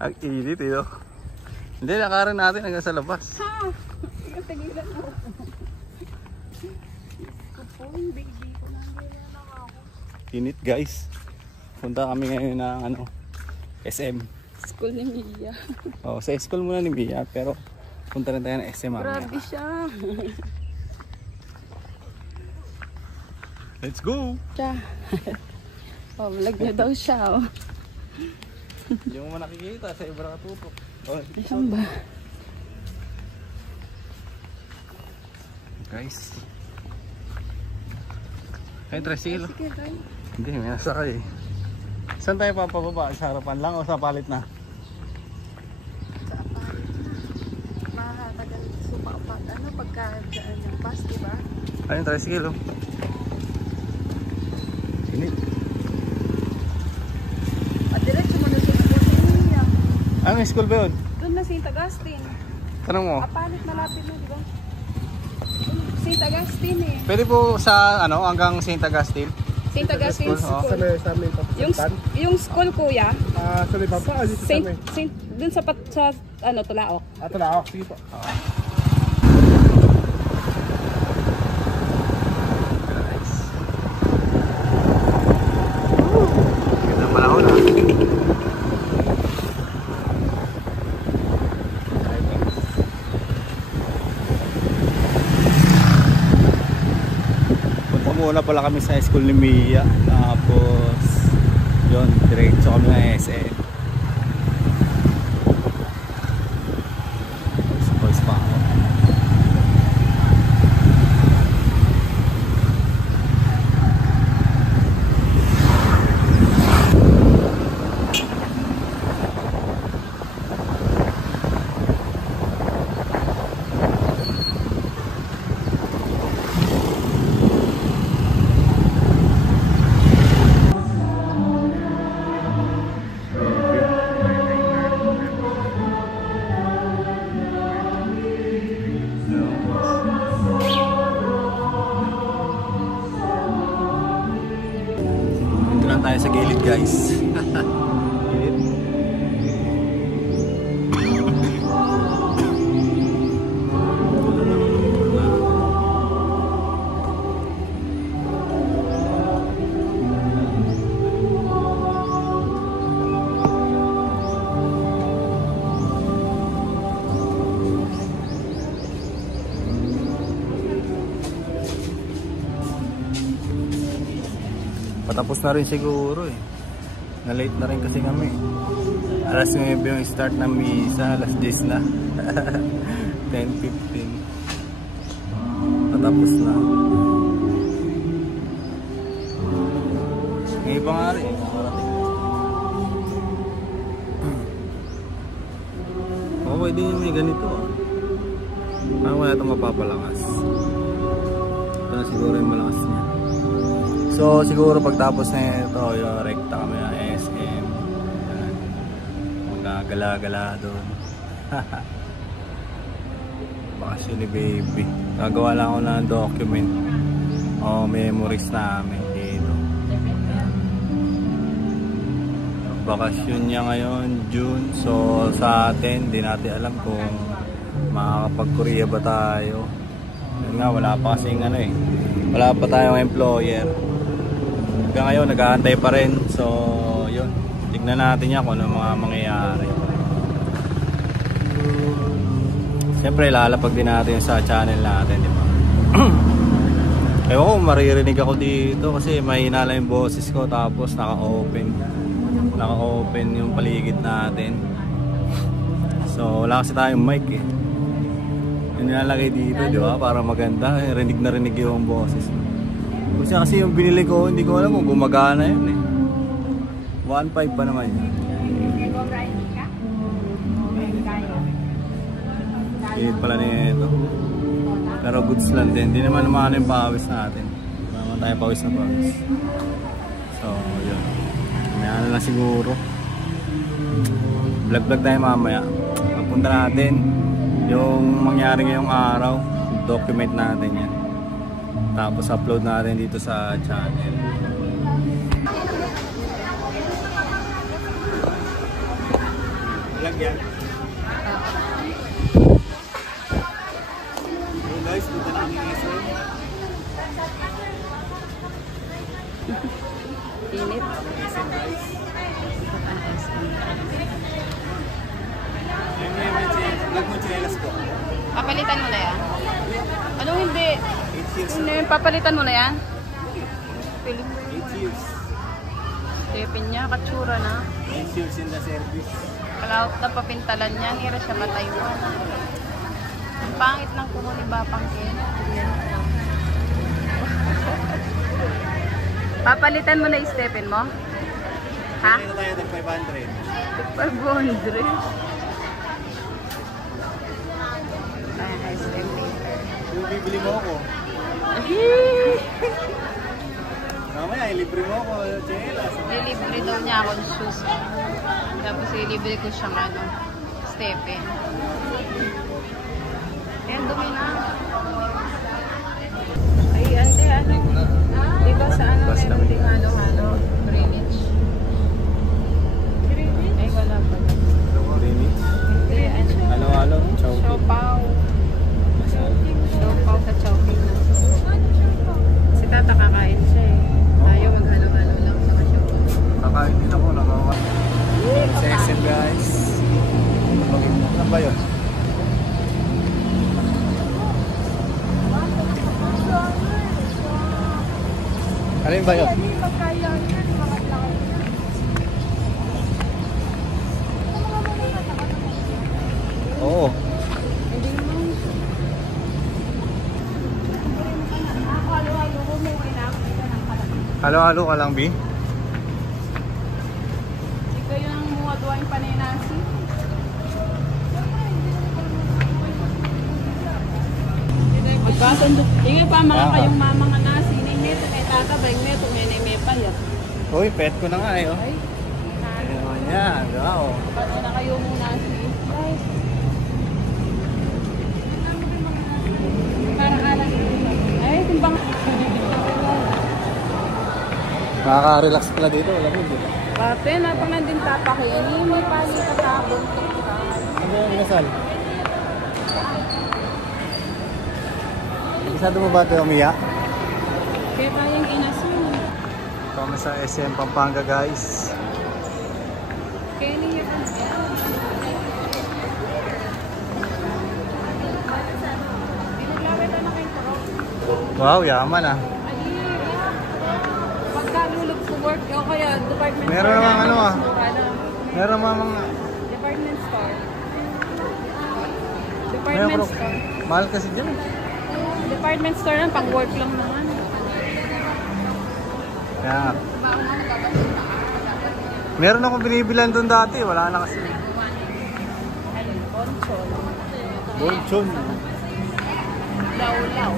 Ang init eh, no? Hindi, nakarin natin hanggang sa labas. Ha! Tigilan mo. Kapong baby ko na ako. Init guys. Punta kami ngayon ng ano, SM. School ni Mia. Oh, sa school muna ni Mia, pero punta rin tayo ng SM mamaya. Grabe siya. Let's go! Siya. Oh, vlog niya daw siya. Oh. Hindi mo nakikita sa iba nakatutok. Oh, Saan ba? guys. Ay, tricycle. Sige, Ray. Hindi, may nasakay eh. Saan tayo papababa? Sa harapan lang o sa palit na? Sa aparit na. Mahatagal sumapat. Ano pagka daan yung bus, diba? Ayun, tricycle oh. Init. Diretso mo na sa school ni Mia. Ah, may school ba yun? Doon na St. Agustin. Tanong mo. Apalit malapit na, diba? St. Agustin eh. Pwede po sa ano hanggang St. Agustin? St. Agustin School, School. Sa amin papupuntan. Yung school kuya, Sa may baba, dito sa amin. dun sa ano, Tulaok. Ato na ako, sige po. Ganda ng panahon ah. Punta muna pala kami sa school ni Mia. Tapos yun, diretso kami ng SM. Pulse pa ako. Dito lang tayo sa gilid guys. Gilid. Patapos na rin siguro eh. Na-late na rin kasi kami. Alas 9 yung start ng misa, alas 10 na. 10:15. Patapos na. Ngayon pa nga rin eh. Okay din yung may ganito ah. Parang wala itong mapapalakas. Ito na siguro yung malakas niya. So siguro pagtapos na ito, yung rekta kami ng SM. Magagala-gala doon. Bakasyon ni baby. Gagawa lang ako ng document o memories namin dito. Bakasyon niya ngayon, June. So sa atin, di natin alam kung makakapag-Korea ba tayo. Yun nga, wala pa kasing ano eh. Wala pa tayong employer. Hanggang ngayon, nag-aantay pa rin. So, yun. Tignan natin yan kung ano mga mangyayari. Siyempre, lalapag din natin sa channel natin, di ba? Ewan ko, maririnig ako dito kasi mahina lang yung boses ko. Tapos, naka-open yung paligid natin. So, wala kasi tayong mic eh. Yung nilalagay dito, di ba? Para maganda. Rinig na rinig yung boses. Kasi yung binili ko, hindi ko alam kung gumagana yun eh. 1.5 pa naman yun. Pinit pala nito. Pero goods lang din. Hindi naman naman yung pawis natin. Hindi naman tayo pawis na pawis. So, yun. May ano lang siguro. Vlog-vlog tayo mamaya. Pagpunta natin yung mangyari ngayong araw. Document natin yan. Tapos upload natin dito sa channel. Vlog yan. Hey guys, punta na kami SM. Init. SM guys. SM. Vlog mo chinelas ko. Papalitan mo na yan? Anong hindi? 8 years. Hindi, papalitan mo na yan? 8 years. Stepin niya, katsura na. 8 years in the service. Kalaot na papintalan niya, nira siya matayuan. Ang pangit ng kuko ni Bapang Ken. Papalitan mo na yung stepin mo? Ha? Ano tayo ng 500? 500? Ay, SM later. Kung bibili mo ako, mamaya ilibre mo ako, chinelas. Ilibre daw niya akong shoes. Tapos ilibre ko siyang ano, stepin. Ayan, dumi na. Ay, ante, ano? Diba sa ano meron ding halo-halo? Greenwich. Ay, wala pa. Greenwich. Hindi, ano? Halo-halo, chowking. Siopaw. Siopaw sa chowking na. Si Tata kakain siya eh. Ayaw maghalo-halo lang sa siopaw. Kakain din ako, nakawa. Sa SM guys. Ano ba yun? Alin ba yun? Oo. Halo-halo ka lang, B? Ikaw yung muwadwain pa na yung nasi. Magpasando. Ingay pa mga kayong mamang nasi. Neto may tatabay, neto may payat. Uy, pet ko na nga eh. Oh. Ay, Ano naman yan, wow. paano na kayo mong nasi? Ay. Para alam. Ay, timbang. Nakaka-relax pala dito, alam mo dito. Pate, napang nandun tapakainin. May pali katabon. Ano yung inasal? Isado mo ba ito umiyak? Kaya kayang inasun. Kami sa SM Pampanga guys. Kaya niya pa. Pinaglawit na kayo taro. Wow, yaman ah. Pagkalulog sa work, o kaya department store. Meron namang ano ah. Ano? Meron mga... Department store. Meron, Department store. mahal kasi dyan eh. Department store lang, pang work lang naman. Kaya meron akong binibilan doon dati, wala na kasi. Ano, bonchon. Bonchon. Laulaw.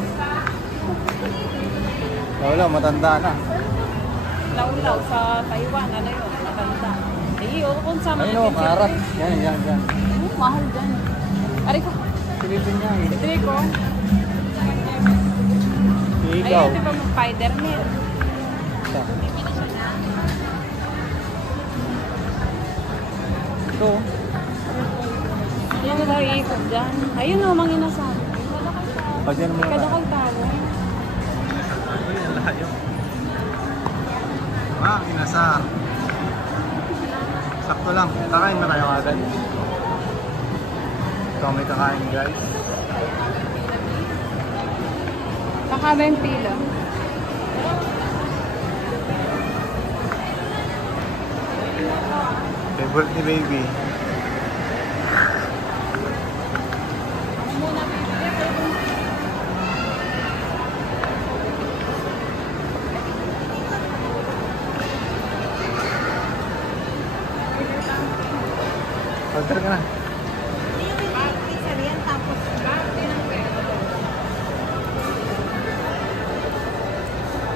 Wala, matanda na. Laulaw sa Taiwan, ano yun, matanda. Eh, o kung sa mga Ayun o, karat. Yan, yan, yan. Mahal dyan. Ari ko. Silipin niya eh. Ito ko. Ikaw. Ayun, di ba mga Spider-Man? Ito. Yan na ikot dyan. Ayun o, mga inasabi. Pag yan mo na. Kadakal tayo. Ayun, layo. Ah, inasar. Sakto lang. Kakain na tayo agad. Ito may kakain guys. Kakaba yung pila. Favorite ni baby. Ako muna bibili. Order ka na.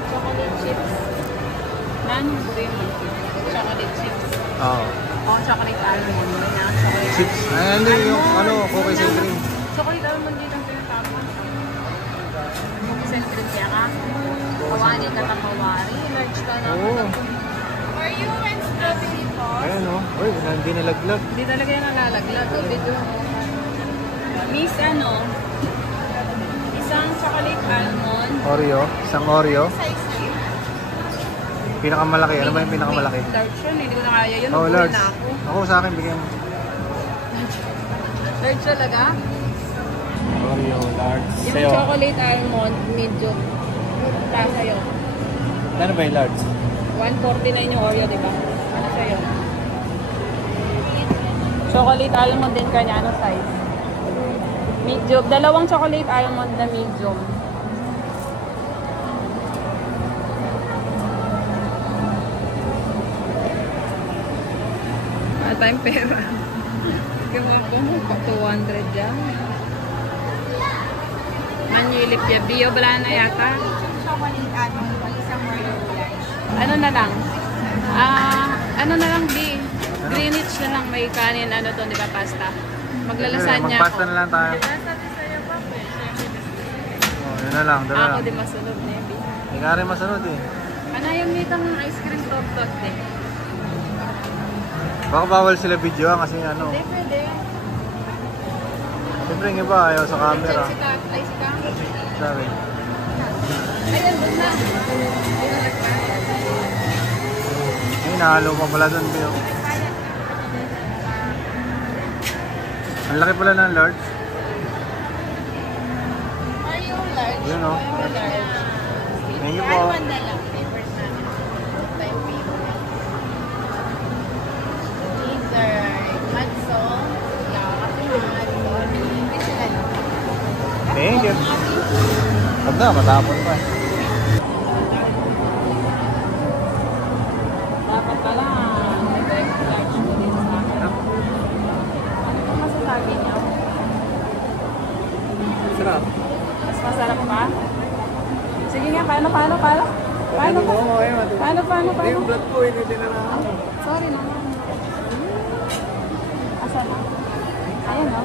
Chocolate chips. Nano ba yun? Chocolate chips. Oo. Oh, chocolate almond. Chocolate Chips. Ay, hindi yung ano, cookies and cream. Chocolate almond din ang tinatapos. Cookies and cream kaya ka. Kawani ka tapawari. Large ka na. Oo. yung strawberry po. Ayan o. Uy, hindi nalaglag. Hindi talaga yan nalalaglag. Video. Miss ano? Isang chocolate almond. Oreo. Isang Oreo. Size na yun. Pinakamalaki. Ano ba yung pinakamalaki? Large yun. Hindi ko na kaya yun. Oh, Nabuhay large. na ako. Ako sa akin, bigyan mo. Large talaga? Oreo, large. Yung Sa'yo. chocolate almond, medium. Para sa'yo. Ano ba yung large? 149 yung Oreo, di ba? Ano sa'yo? Chocolate almond din kanya. Ano size? Medium. Dalawang chocolate almond na medium. Wala tayong pera. Gawa ko mo pa 200 dyan. Manilip ya. Bio, wala na yata. Chocolate almond, isang Oreo large. Ano na lang? Ano na lang, B? Greenwich na lang. May kanin, ano to, di ba, pasta? Maglalasanya Magpasta ako. na lang tayo. Sabi sa'yo pa, Oh, yun na lang. Dala ako lang. din masunod na B. Hindi ka rin masunod eh. Ano yung nitang ice cream top din? Baka bawal sila videoan kasi ano. Hindi, pwede. Siyempre yung iba ayaw sa camera. Si Kat, ay si Kat. Sabi. Ayan, doon na. Ay, nahalo mo pala doon, Bio. Ang laki pala ng large. Oreo large. Yun o. Oreo large. Thank you po. Almond na lang. Favorite namin. Time favorite. Dessert. Matzo. Thank you. Huwag na, matapon pa. Dapat pala, large mo din sa akin. Ano pa masasabi niya? Sarap. Mas masarap pa? Sige nga, paano? Paano? Yung vlog ko, hindi tinanong. Sorry naman. Asan na? Ayan o.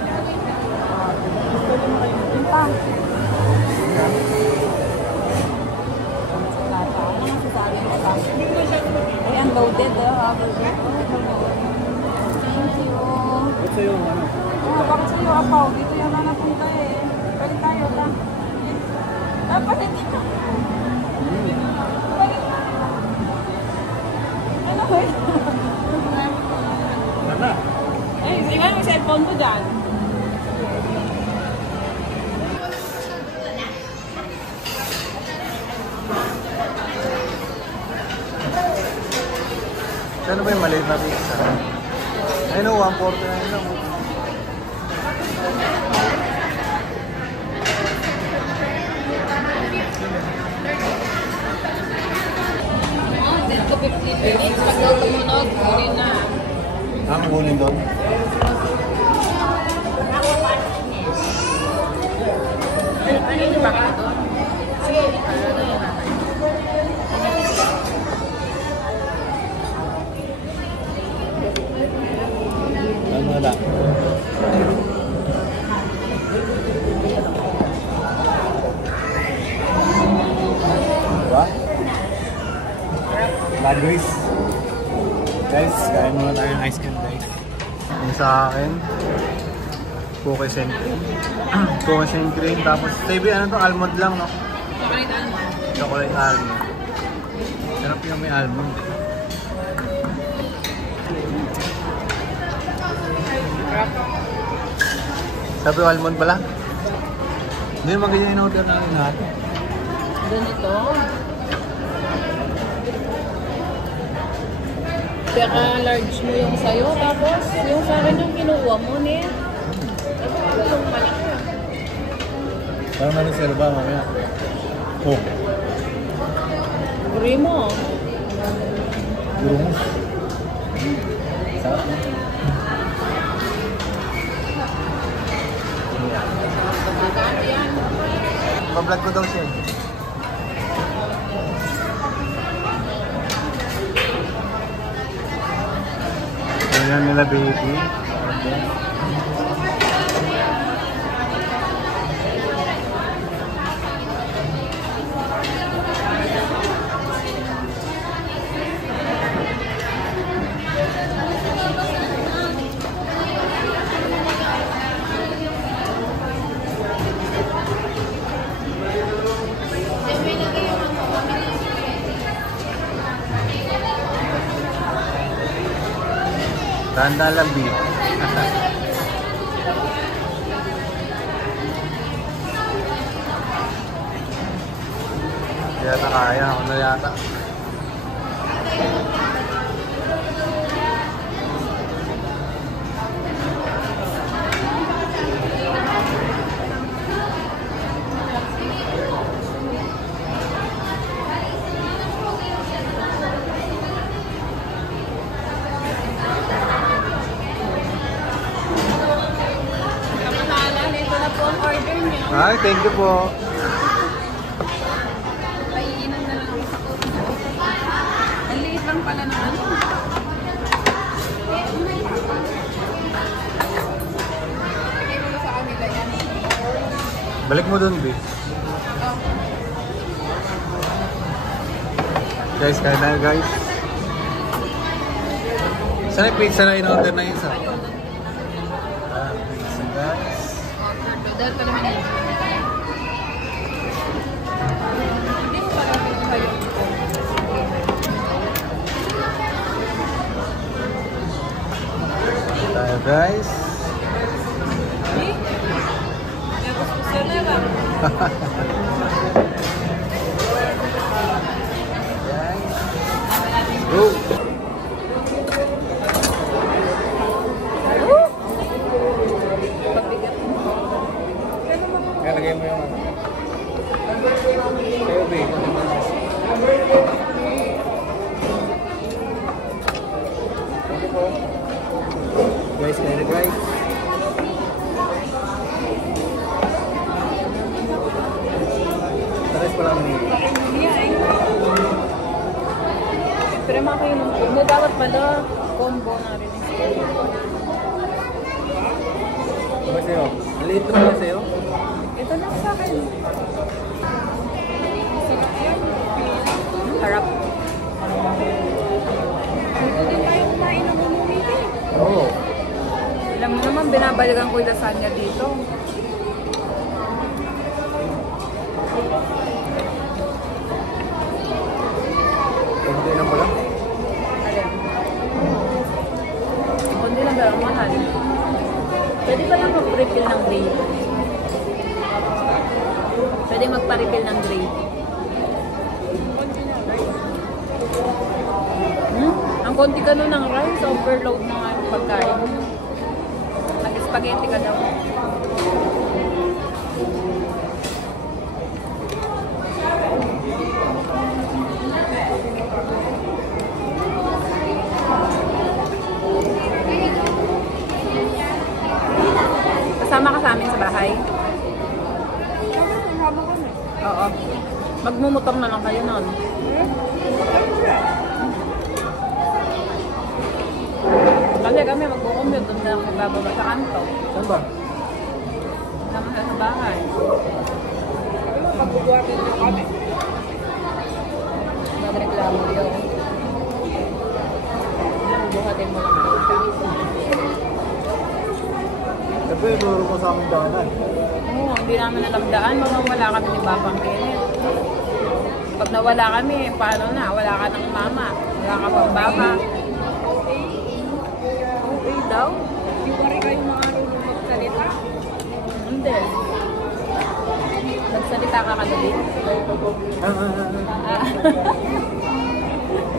Yung pa. Lata. Ano masasabi mo pa? Ay, unloaded eh. Thank you. Ito yung ano. Bakit sa'yo, Apaw? Dito yung napunta eh. Balik tayo lang. Balik tayo. Ano ba yun? Sana. Eh, sige yung cellphone mo dyan. Ano ba yung maliit na pizza? Ayun o, 149 lang. Dito 50 minutes. Pag daw tumunog, kunin na. Ang kunin doon? Ano yung baka doon? Sige, Ano wala? Diba? Bad guys. Guys, kain muna tayo ng ice cream guys. Yung sa akin, cookies and cream. Cookies and cream. Tapos, baby, ano to? Almond lang, no? chocolate almond. Chocolate almond. Sarap yung may almond. Sabi ko almond pala. Hindi naman ganyan yung order natin natin. Ganito. Kaya large mo yung sa'yo, tapos yung sa akin yung kinuha mo, ne? Yung malaki. Parang natin sa ba mamaya. Oh, Guri mo. guro mo. Sarap mo. Magkano yan? Pa-vlog ko daw siya. Ayan nila baby. Tanda lang, B. Yata kaya. Ako na yata. Ay, thank you po. Paiinan na lang ako sa coffee. Ang liit lang pala na ano. Bigay mo sa kanila yan. Balik mo dun, B. Guys, kaya na guys. Saan yung pizza na in-order na isa? Pizza guys. Dahil pa naman yun. Hindi mo pala kayo. Tayo guys. Go! Lagay mo yung ano. Kayo, B. Guys, kaya na guys. Taras pa lang nito. Pero makainom ko. Hindi dapat pala combo na rin. Diba sa'yo? Maliit na ba sa'yo? Ito lang sa akin. Sarap yan. Harap. Ito din tayo kumain ng umumili. Oo. Alam mo naman, binabalikan ko yung lasagna dito. Kunti na pala. Alin? Kundi lang pero mahal. Pwede ba lang mag-refill ng gravy? Pwede magpa-refill ng gravy. Ang konti ka nun ng rice, overload na nga yung pagkain. Nag-spaghetti ka daw. Kasama ka sa amin sa bahay? Oo. Magmumotor na lang kayo nun. Kasi kami magkukumute doon na magbababa sa kanto. Saan ba? Naman sa bahay. Pagbubuhatin nyo kami. Magreklamo yun. Buhatin mo lang siya. Siyempre, duro ko sa aming daanan. Oo, hindi namin alam daan. Mawawala kami ni Babang Kenneth. Pag nawala kami, paano na? Wala ka ng mama. Wala ka pang baba. Okay daw? Di ba rin kayo makarunong magsalita? Hindi. Nagsalita ka kagabi.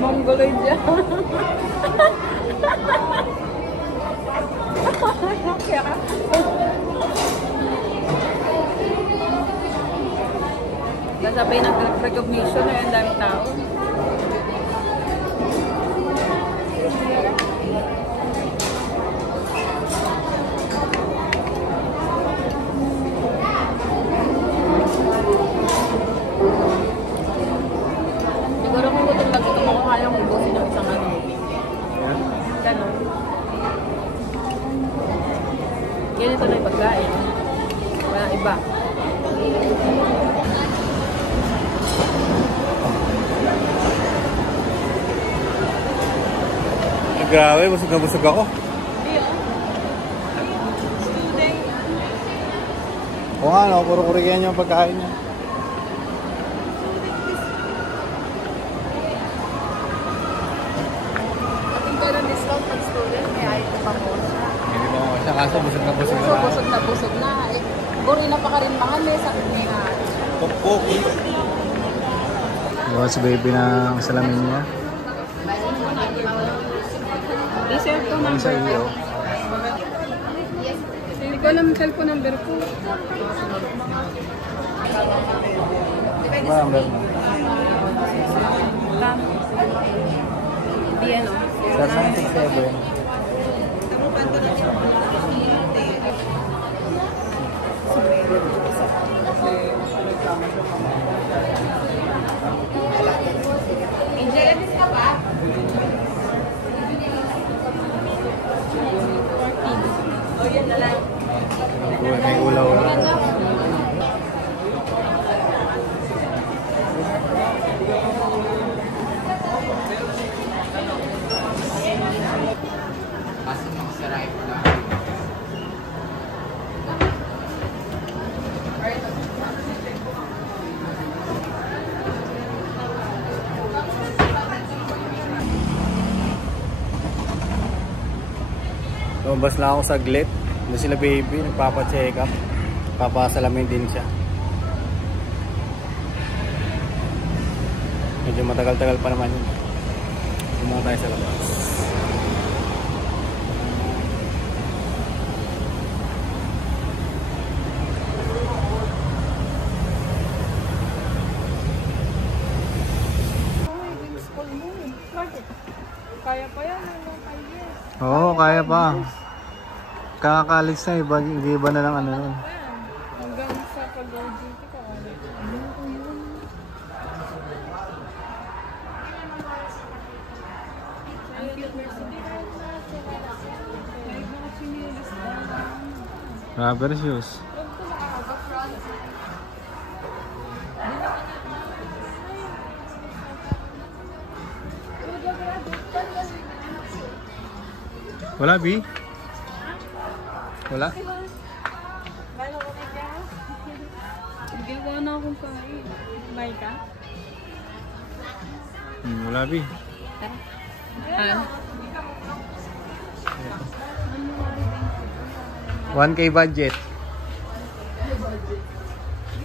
Mongoloid dyan. Kaya ka? Nasabay ng recognition na yung daming tao. Siguro kung gutom lang gutom ako, kaya kong ubusin ng isang ano. Ganon. Ganito na yung pagkain. Walang iba. Grabe, busog na busog ako. O nga no, puro kurikan yung pagkain niya. Ating ka ng discount pag student, may siya kaso busog na busog So, busog na busog na. Eh, buri na pa ka rin mga les. Sabi niya nga. Pokpok. Diba si baby ng salamin niya? Reserve ko Ang number sa iyo. ko. Hindi ko alam yung cellphone number ko. Ba ang meron? Di ano? 767. Angel, alis ka pa? Uy, may ulaw na. Lumabas na ako saglit. Doon sila baby, nagpapa-check up. Papasalamin din siya. Medyo matagal-tagal pa naman yun. Pumunta tayo sa labas. Kaya pa yan. Oo, kaya pa. Kakakalis na iba, iba na lang ano nun. Hanggang sa pag-OJT ka. Ang cute Mercedes. Rubber shoes. Wala, B? Wala? Gawa na akong kain. Bye ka? Wala, B. Ah. 1K budget.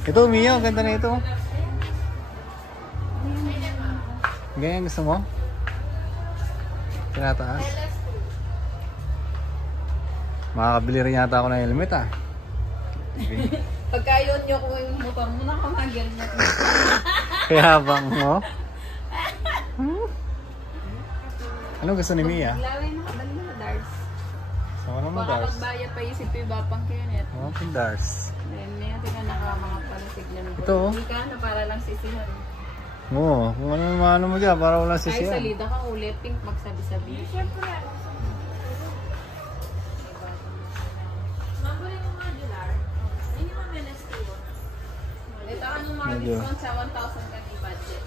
Ito, Mia. Ang ganda na ito. Ganyan gusto mo? Tinataas. Makakabili rin yata ako ng helmet ah. Pagka yun nyo ko yung motor mo, nakamagyan mo. Kaya bang mo? Ano gusto ni Mia? Laway na, bali na Dars. Sama naman Baka Dars. magbayad pa isip yung bapang Kenneth. Sama naman Dars. Then, may natin ka naka mga palasiglan. Ito oh. Hindi ka na para lang sisihan. Oo, kung ano mo dyan para walang Ay, sisiyan. salida ka ulit, pink magsabi-sabi. Siyempre. Ito anong mga Medyo. discount sa 1,000 ka budget?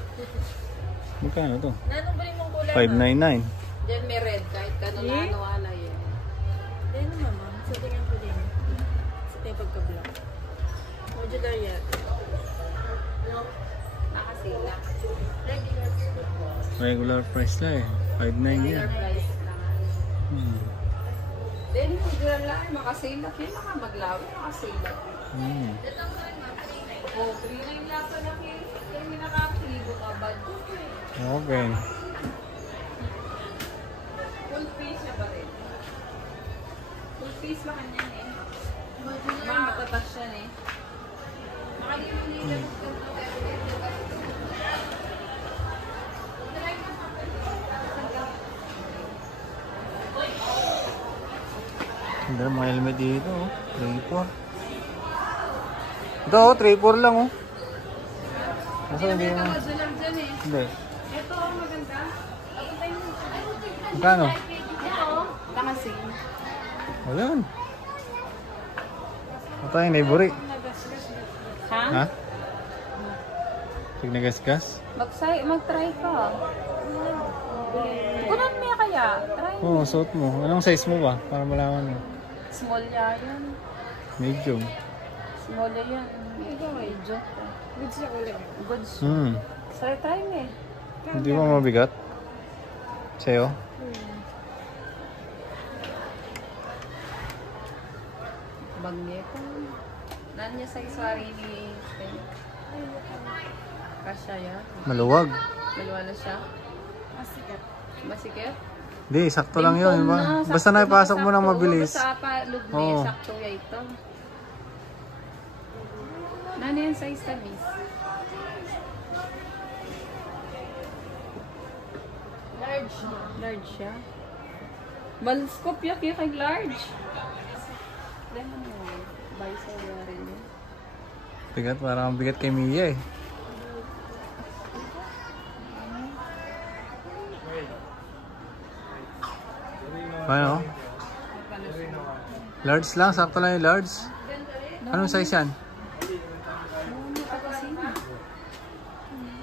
Magkano to? Nanong ba yung kulay? 599. Diyan may red, kahit kano na ano yun. Dino naman, sa tingin ko din. Sa tingin pagka-black. Modular yan. Nakasila. Regular price lang eh. 599 Regular yan. price lang. Then, modular lang, makasilak yun. Nakamaglaw, makasilak. Oh, 3.9 lang pa na kayo. Yung nakakilibo ka ba? Okay. Full face siya pa rin. Full face ba kanya eh? Makatatas siya eh. Makalimunin Ganda ng mga helmet dito oh. 3-4. Ito oh, 3-4 lang oh. Nasa hindi Ito, mo. modular dyan eh. Hindi. Ito, maganda. Magkano? Ito, nakasing. Wala yun. Ito yung neighbor eh. Ha? Ha? Pag nagasgas? Mag-try ka. Kunan mo kaya. Try mo. Oo, suot mo. Anong size mo ba? Para malaman mo. Small yan. Medium. Small yan. Ikaw eh, joke. Goods na ulit. Goods. Try mo eh. Hindi mo mabigat? Sa'yo? Bagneto. Nan niya sa iswari ni Kasya yan. Maluwag. Maluwala siya. Masikip. Di, sakto lang yun. Diba? Basta naipasok mo ng mabilis. Sa palugni, Oo. sakto ya ito. Nano yan sa miss? Large. Large siya. Balscope yak yung kay large. Dahil mo, Baisa rin yun. Bigat, parang bigat kay Mia eh. Ano? Large lang, sakto lang yung large. Anong size yan?